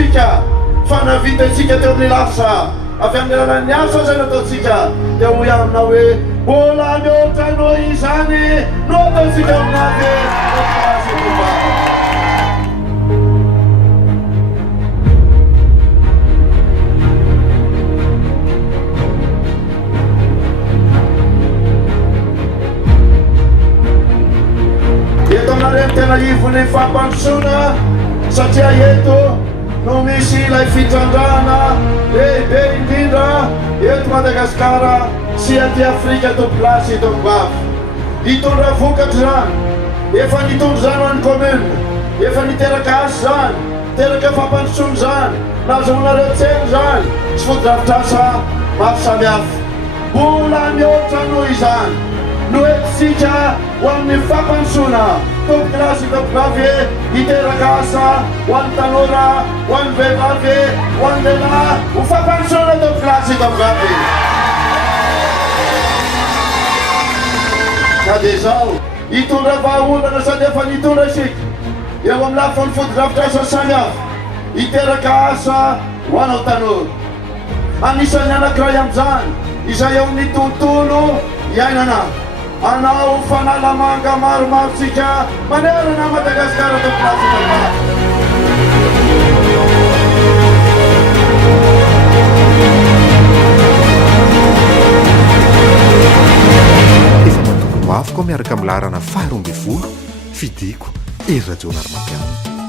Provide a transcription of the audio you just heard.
ataontsika fanavitantsika teo amin'ny lasa avy amin'ny alalan'ny asa zay nataontsika teo aminao hoe mbola mihoatra no izany no ataontsika aminavy eto aminareny tena ivony fampandrosoana satria eto no misy ilay fitrandrana lehibe indrindra eto Madagasikara sy aty Afrika toplasy eto mibavy hitondra vokatra zany efa nitondro zany ho an'ny commune efa niteraka asy zany teraka fampandrosoana zany nazonareo tseny zany sy fotodrafitrasa maro samihafa mbola mihoatra noho izany no entsika ho amin'ny fampandrosoana toplasy topivavy hiteraka asa ho an'ny tanora ho an'ny vehivavy ho an'ny lehilahy ho fampandrosoana toplasy topivavy na dia zao hitondra vahaolana sady efa nitondra isika eo amin'ny lafiny fotodrafitrasa samihafa hiteraka asa ho anao tanora anisan'ny anankiray amin'izany izay eo amin'ny tontolo iainana anao fanalamanga maromarotsika manerana Madagasikara toplasy topivavy afaka miaraka amin'ny laharana faharoa ambin'ny folo fidiko Ery Rajonary Mampianina.